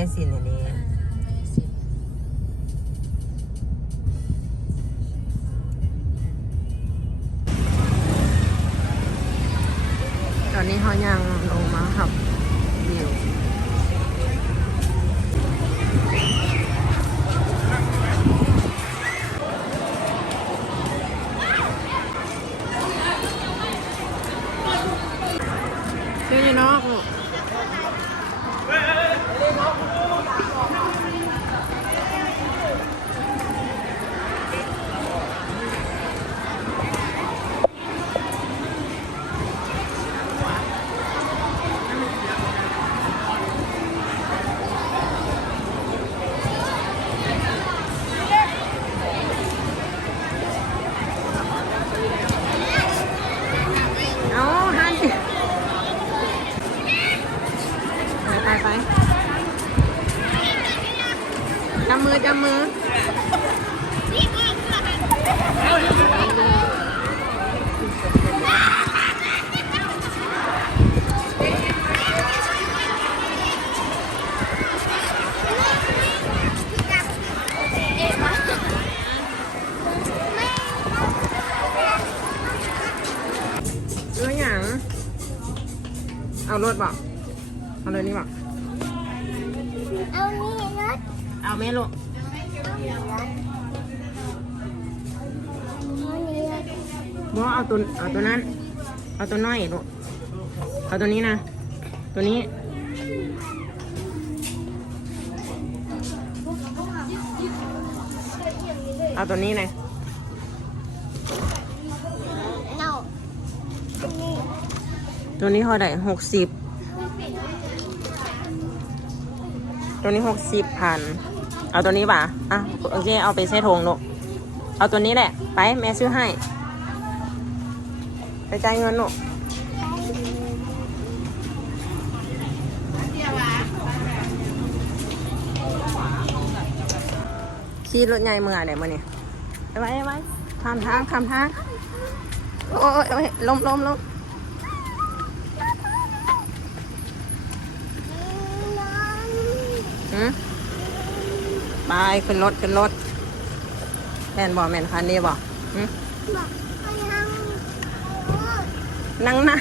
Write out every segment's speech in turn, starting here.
รงกัน เอารถบอกเอาเลยนี่บอกเอานี่รถเอาแม่ลูกเอานี่รถบอกเอาตัวเอาตัวนั้น เอาตัวน้อยลูกเอาตัวนี้นะ ตัวนี้ เอาตัวนี้นะเอา ตัวนี้เท่าไหร่หกสิบตัวนี้หกสิบพันเอาตัวนี้ป่ะอะโอเคเอาไปใส่ถุงลูกเอาตัวนี้แหละ ไปแม่ซื้อให้ ไปจ่ายเงินลูกขี่รถใหญ่เมื่อไหร่มื่อนี่ไปไว้ไปไว้ข้ามทางข้ามทางโอ้ยโอ้ยล้มล้มล้มหืม ไปขึ้นรถขึ้นรถแม่นบอกแม่นคันนี้บอกหืมบอกให้นั่งนั่งหน้า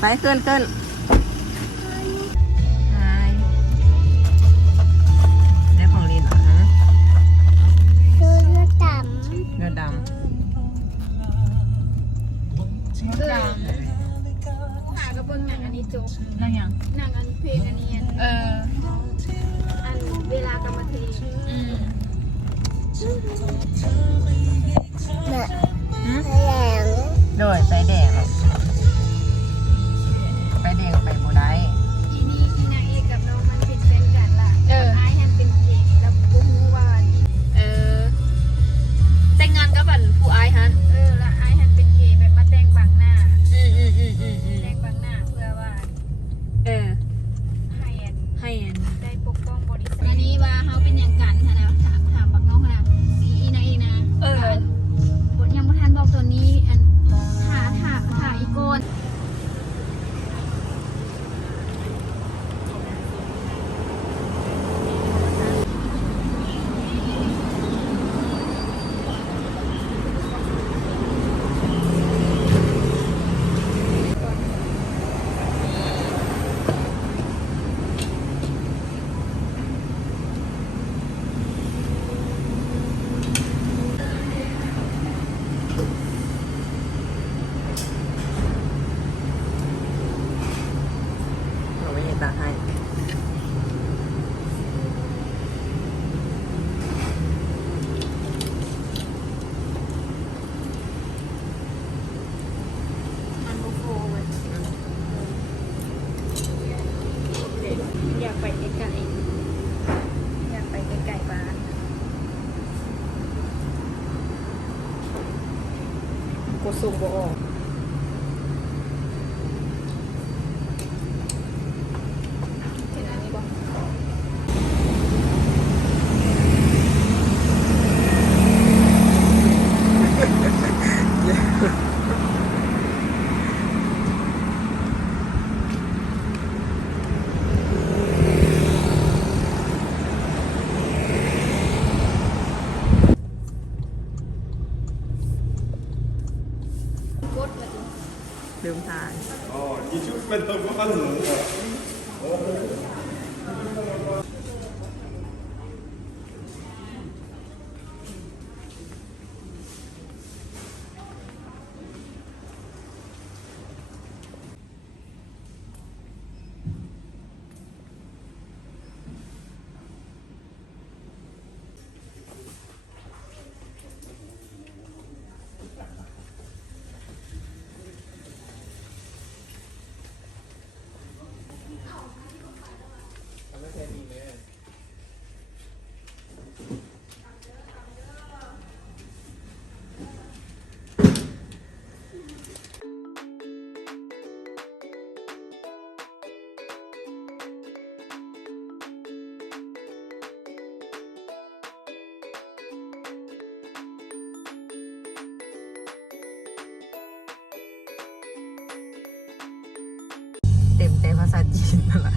ไปขึ้นขึ้นไปได้ของลีนเหรอฮะคือรถต่เงินดหากระเบื้องหนังอันนี้จบำนั่งยัง หนังอันเพลงอันนี้อันเออ อันเวลากรรมเพลงอืมำแบบหืมแรงโดยไฟแดงไฟ ไปไกลๆอยากไปไกลๆบ้านกดสูงบ่ออก เต็มแต่ภาษาจีนนั่นแหละ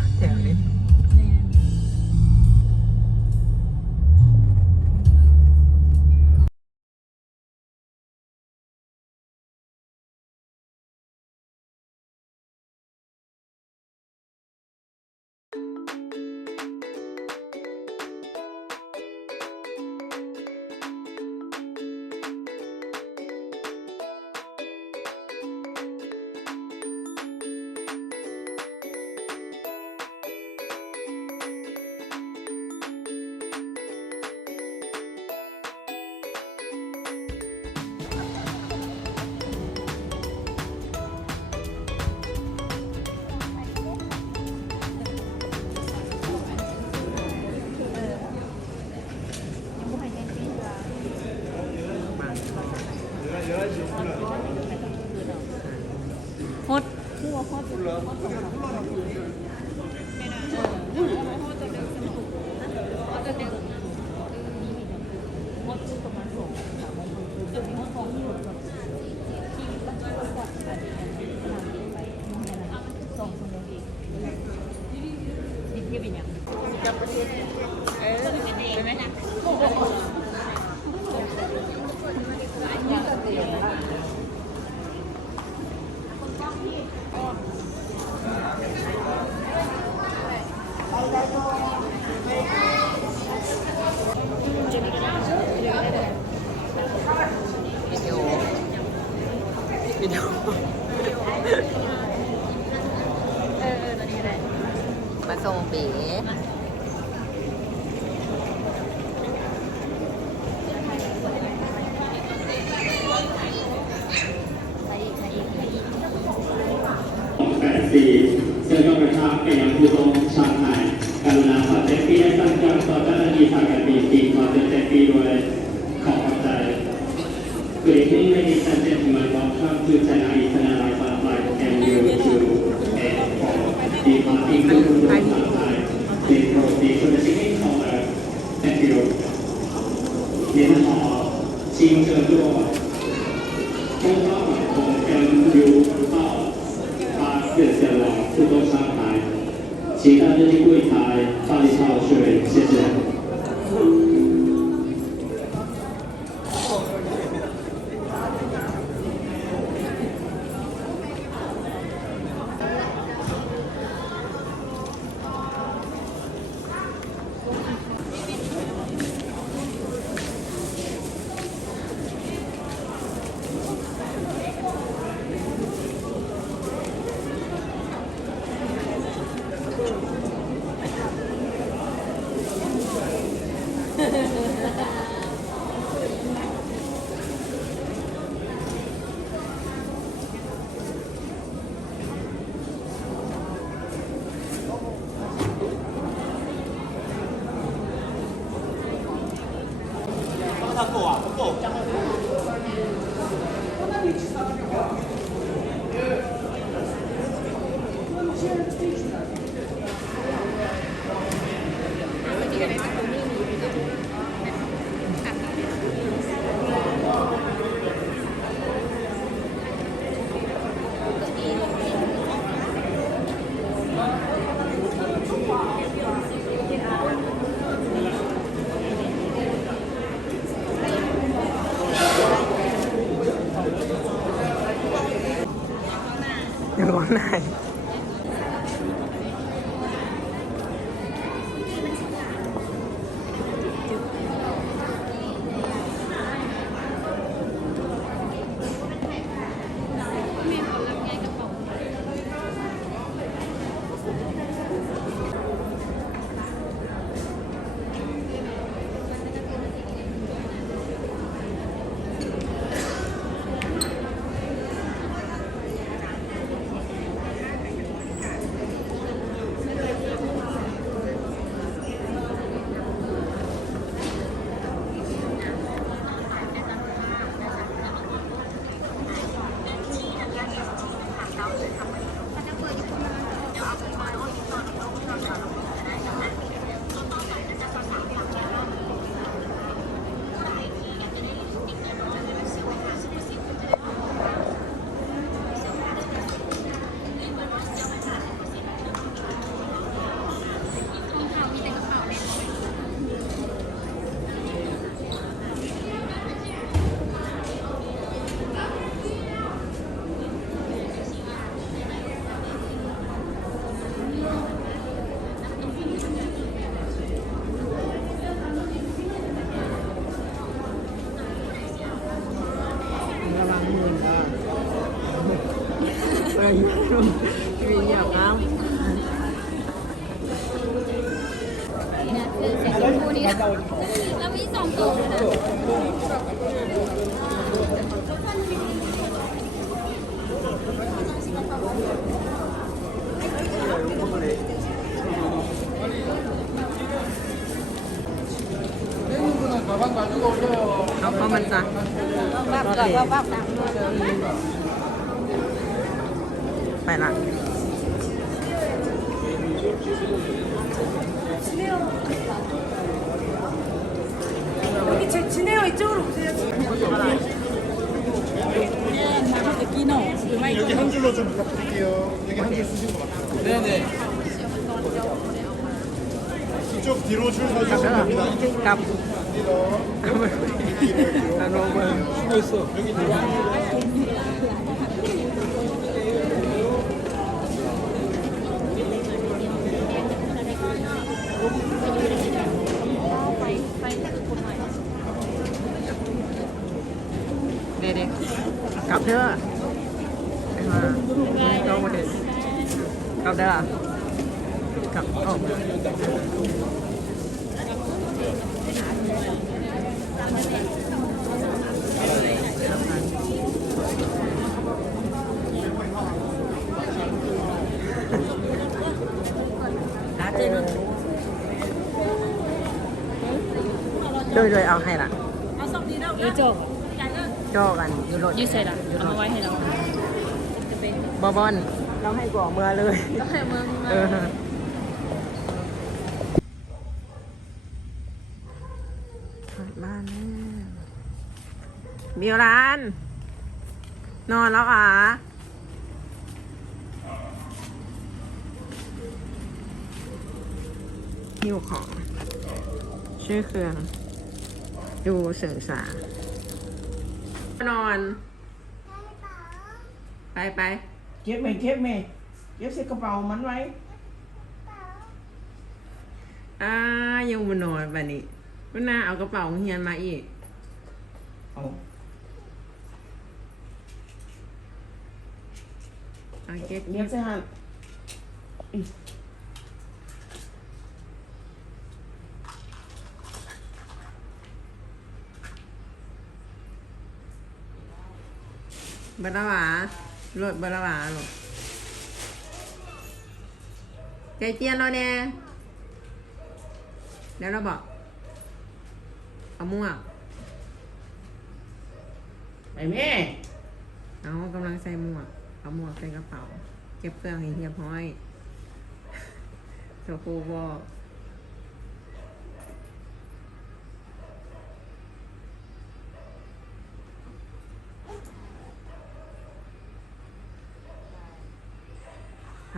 วิดีโอเออเออตัวนี้แหละมาส่งเป๋แปดสี่เชิญประชาไปยังผู้ตรงชาติไทยกรุณาขอเจ็ดปีให้ตั้งใจต่อเจ้าหน้าที่ทางการบินปีขอเจ็ดปีด้วย for departing to Pudong, Shanghai. Please proceed to the ticketing counter. เมีเหยียบน้เนี่ยคือเสียงช ไปละ 여기 제 진해요 이쪽으로 오세요. 여기 한 줄로 좀 부탁드릴게요. 여기 한 줄 쓰신 것 같아요. 네네. 이쪽 뒤로 줄 서주시면 됩니다. 이쪽으로 กลับ 갑니다. อนุเบิร์ 수고했어. 여기 뒤로. เ ลับเด้อไปมาเรามาเห็นกลับเด้อกลับออกมาโดยโดยเอาให้ละเออจบ จ่อกันอยู่รถยืดเสร็จอะเอามาไว้ให้เราจะเป็นบอบอนเราให้ก่อเมือเลยก็ให้เมืองเออเปิดบ้านแล้วบิวราน นอนแล้วเหรอะหิวของ ชื่อเครื่อง ดูเสริงสาง นอน ไปไปเก็บไหมเก็บไหมเก็บใส่กระเป๋ามันไว้อ่ายังมานอนแบบนี้วันหน้าเอากระเป๋าเฮียนมาอีกเอาเอาเก็บเก็บใส่หัน บัลลาวาโหลดบัลลาวาหรอกใจเจียนเราแน่แล้วเราบอกเอาม่วงไปแม่เอากำลังใส่หมวกเอาหมวกใส่กระเป๋า เก็บเครื่องให้เรียบร้อยโซคูบอ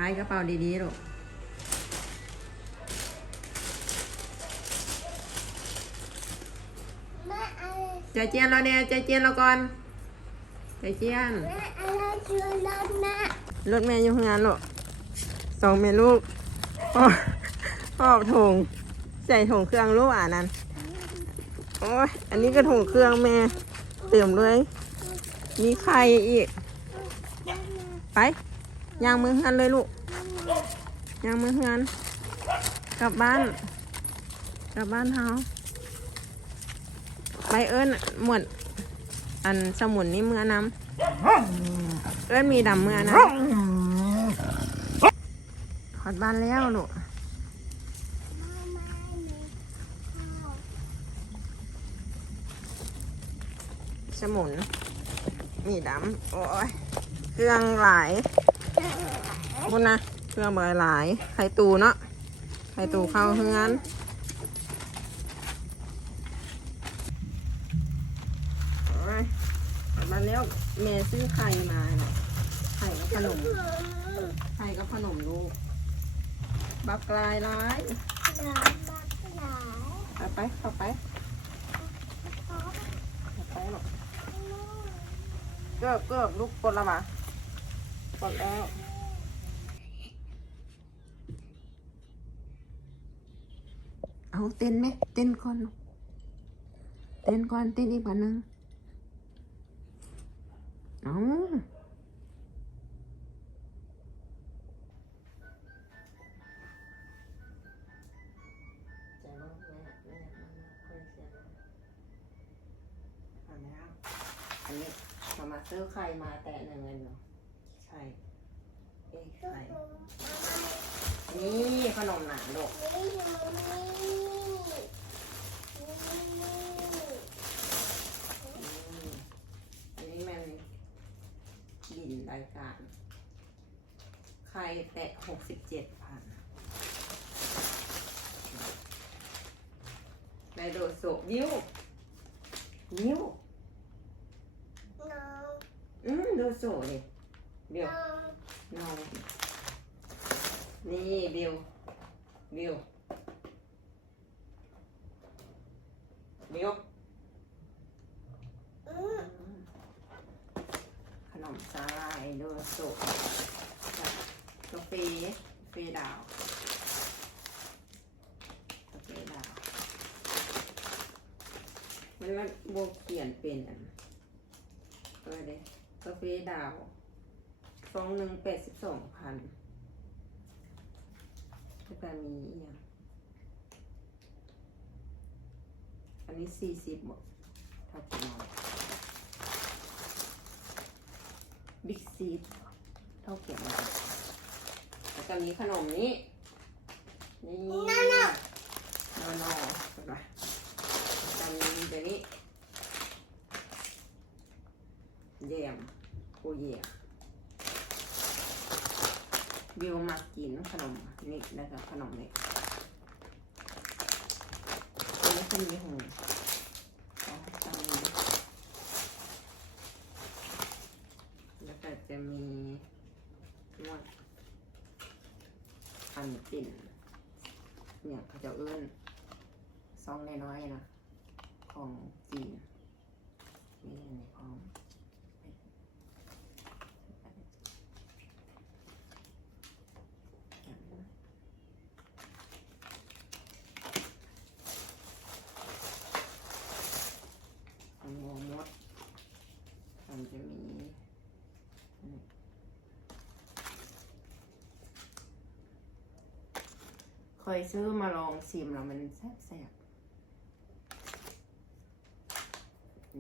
ายกระเป๋าดีๆลูกแม่อะไรใจเจียนเราเนี่ยใจเจียนเราก่อนใจเจียนแม่อะไรคือรถแม่รถแม่อยู่ข้างงานลูกสองเมลูกพ่อพ่อถุงใส่ถุงเครื่องลูกอ่านั้นโอ้ยอันนี้ก็ถุงเครื่องแม่เติมด้วยมีไข่อีก ไป ย่างมือเฮือนเลยลูกย่างมือเฮือนกลับบ้าน กลับบ้านเฮาไปเอิ้นหมด อันสมุนนี่เมื่อน้ำเอิ้นมีดำเมื่อน้ำขอดบ้านแล้วลูกสมุนมีดำโอ้ยเครื่องหลาย คุณนะเครื่องเบอร์หลายไข่ตูเนาะไข่ตูเข้าเฮือนโอ้ยกลับมาแล้วแม่ซื้อไข่มาเนี่ยไข่กับขนม ไข่กับขนมลูก บักลายร้ายหลาไปไปเข้าไปเข้าไปหรอกเกือบเกือบลูกปลดแล้วมะ หมดแล้ว เอาเต้นไหมเต้นก่อนเต้นก่อนเต้นอีกวันนึงเอาอันนี้สมาซื้อใครมาแต่หนึ่งเงินเนาะ ข่เอ้ยไข่นี่ขนมหนาลูกนี่อยู่นี่นี่อืมอันนี้มันบินรายการไข่แตะหกสิบเจ็ดพันไดโดโซะยิ้วยิ้วน้องอืม โดโซะเลย เดี๋ยวน้องนอนนี่บิวบิวบิวขนมสาลายโดโซะกับกาแฟกาแฟดาวกาแฟดาวมันมันโบเขียนเป็นอันเออเด้กาแฟดาว องหนึ่งแปดสิบสองพันแล้วก็มีอย่างอันนี้สี่สิบบ่ถ้าจะมองบิ๊กซีเท่าเขียนแล้วก็มีขนมนี้ นี่นอนอนอเห็นปะจำมีตัวนี้แยมโอเย่ วิวมากินขนมนี่แล้วก็ขนมนี้อันนี้คือมีหงอ๋อจำมีแล้วก็จะมีนวดอันติ่นเนี่ยเขาจะเอื้อนซองน้อยๆนะของจีนนี่ในของของหัวมดมันจะมี เคยซื้อมาลองชิมแล้วมันแซ่บๆ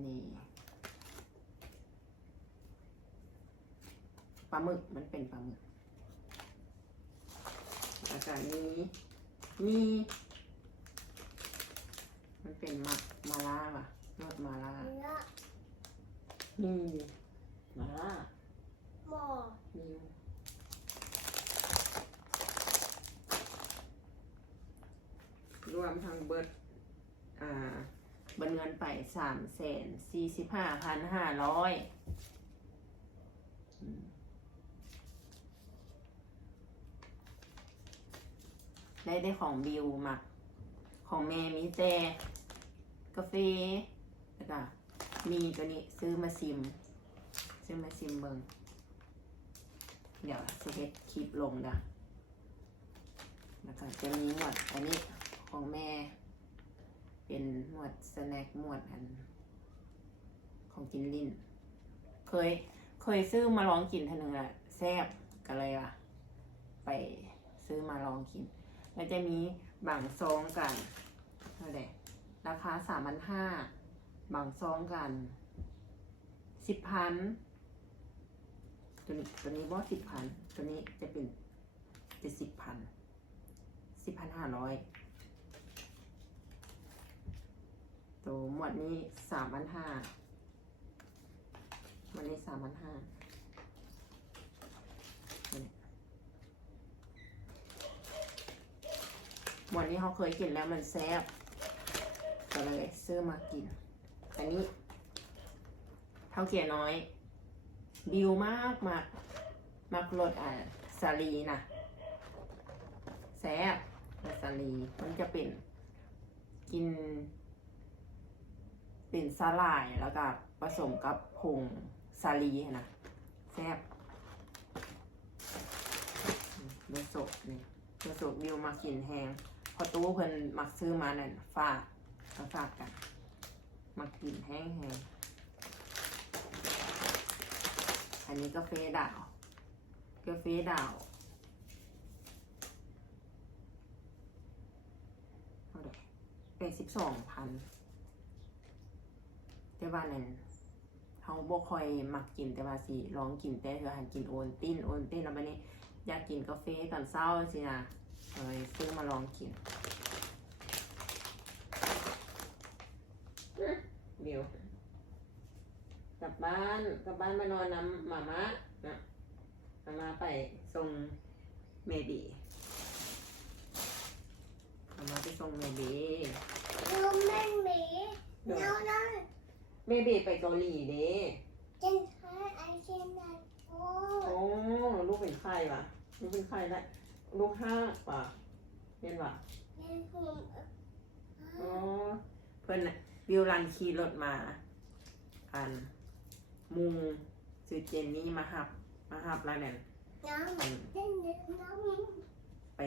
นี่ปลาหมึกมันเป็นปลาหมึกแล้วก็นี้มีมันเป็นมามาล่าป่ะนวดมาล่าเนื้อนี่มาล่าหมอนิวร วมทั้งเบิดอ่าเบิดเงินไปสามแสนสี่สิบห้าพันห้าร้อยได้ได้ของบิวมาของแม่มีแต่กาแฟแล้วก็มีตัวนี้ซื้อมาซิม ซื้อมาซิมเบิงเดี๋ยวจะเฮ็ดคลิปลงนะแล้วก็จะมีหมดอันนี้ ของแม่ เป็นหมวดสแน็คหมวดอัน ของกินลิ้น เคย เคยซื้อมาลองกินทีนึงอะแซ่บก็เลยว่ะ ไปซื้อมาลองกิน แล้วจะมีบางซองกันเท่าไหร่ราคาสามพันห้าบางซองกันสิบพันตัวนี้ตัวนี้ว่าสิบพันตัวนี้จะเป็นเจ็ดสิบพันสิบพันห้าร้อย ตัวหมวดนี้สามพันห้าหมวดนี้สามพันห้าหมวดนี้เขาเคยกินแล้วมันแซ่บก็เลยซื้อมากิน อันนี้เท่าเกียน้อย บิวมากมากมากรสอะสาลีนะแซ่บสาลีมันจะเป็นกิน เป็นสาหร่ายแล้วก็ผสมกับผงสาลีนะแซ่บเบอร์โซนี่เบอร์โซบิวมากินแหงพอตู้เพิ่นมักซื้อมานั่นฝากมาฝากกันมากินแห้งแหงอันนี้กาแฟดาวกาแฟดาวเท่าไหร่เป็นสิบสองพัน แต่ว่านั้นเฮาบ่ค่อยมักกินแต่ว่าสิลองกินแต่เถื่อหันกินโอนตินโอนตินแล้วบัดนี้อยากกินกาแฟตอนเช้าสินะเลยซื้อมาลองกินเดี๋ยวกลับบ้านกลับบ้านมานอนน้ำหมาม่านะหมาม่าไปส่งเมดีหมาม่าไปส่งเมดีดูแม่หมีเนา เนาะเมดีไปเกาหลีเด้ฉันหาไอเช่นนั้นโอ้โอ้ลูกเป็นไข้ว่ะลูกเป็นไข้แล้วลูกห้าว่ะเป็นว่ะยังหุ่นอ๋อเพื่อนน่ะวิวรันขี่รถมา อันมุงซื้อเจนนี่มาหับ มาหับแล้วเนี่ยน้ำอันเล่นน้ำไป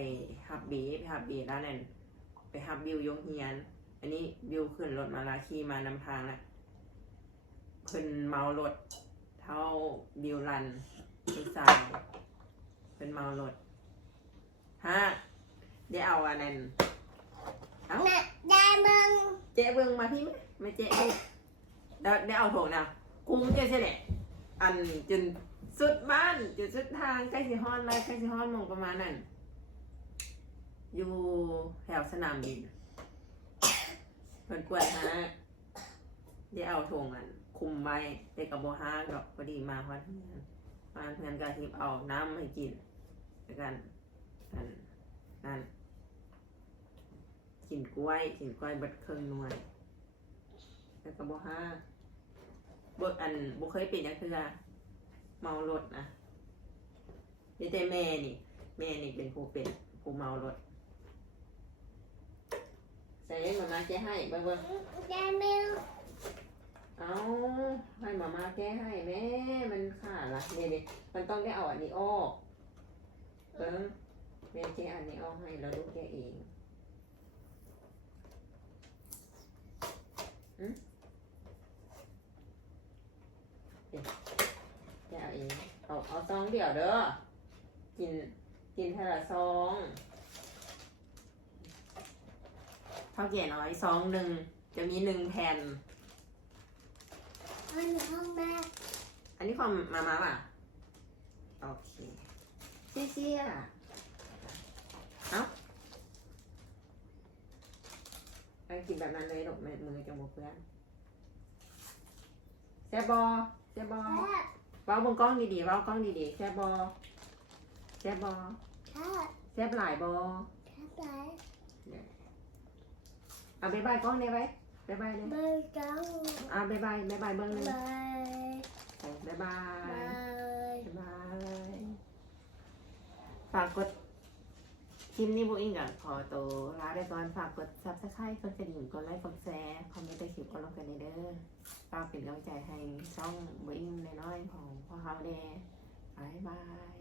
หับเบไปหับเบแล้วเนี่ยไปหับวิวยงเฮียน อันนี้วิวขึ้นรถมาลาขี่มานำทางน่ะ เพิ่นเมารถเท่าวิวรันไปใส่เพิ่นเมารถฮะได้เอาอันนั้นเอ้าแม่ได้มึงเจ๊เบิ่งมาพี่ไหมไม่เจ๊ลูกได้ได้เอาโถงนะกุ้งเจ๊ใช่ไหมอันจนสุดบ้านจนสุดทางใกล้สิฮอนเลยใกล้สิฮอนหมองประมาณนั้น อยู่แถวสนามบินเพิ่นกวดฮะได้เอาโถงอัน คุมไว้แต่กับโบฮาดอกพอดีมาวันเพื่อนมาเพื่อนกะทิบเอาน้ำให้กินแล้วกันอันนั่นกินกล้วยกินกล้วยเบิดเครื่องหน่วยแล้วก็บ่ห้าบ่อันบ่เคยเป็นจังคือเมารถนะมีแต่แม่นี่ แม่นี่เป็นผู้เป็นผู้เมารถใส่มามาแก้ให้เบิ่งเบิ่งได้มึง เอาให้มามาแก้ให้แม่มันขาดละเนี่ยดิมันต้องได้เอาอันนี้ออกเบิ่งแม่แก้อันนี้ออกให้แล้วลูกแก้เองแกเอาเองเอาเอาซองเดียวเด้อกินกินเท่าละซองเท่าแก่น้อยซองหนึ่งจะมีหนึ่งแผ่น มันห้องแม่อันนี้ความมามาป่ะ โอเคเชี่ยเชี่ยเอ้าไปกินแบบนั้นเลยหรอกมือจะหมดเพื่อนแซ่บบอแซ่บบอแค่เว้าบนกล้องดีๆเว้ากล้องดีๆแซ่บบอแซ่บบอแค่แซ่บหลายบอแค่ไหนเอาบายบายกล้องได้ไหม บายบายเลยเบอร์จังเอาบายบายบายบายเบิ้งเลยบายบายบาบายยบาย ฝากกดคลิปนี้บุอิงกับขอตัวลาไปก่อน ฝากกดซับสไครต์กดกระดิ่งกดไลค์กดแชร์คอมเมนต์ใต้คลิปก็ลงกันในเด้อฝากเป็นกำลังใจให้ช่องบุอิงน้อยๆของพ่อเขาแน่บายบาย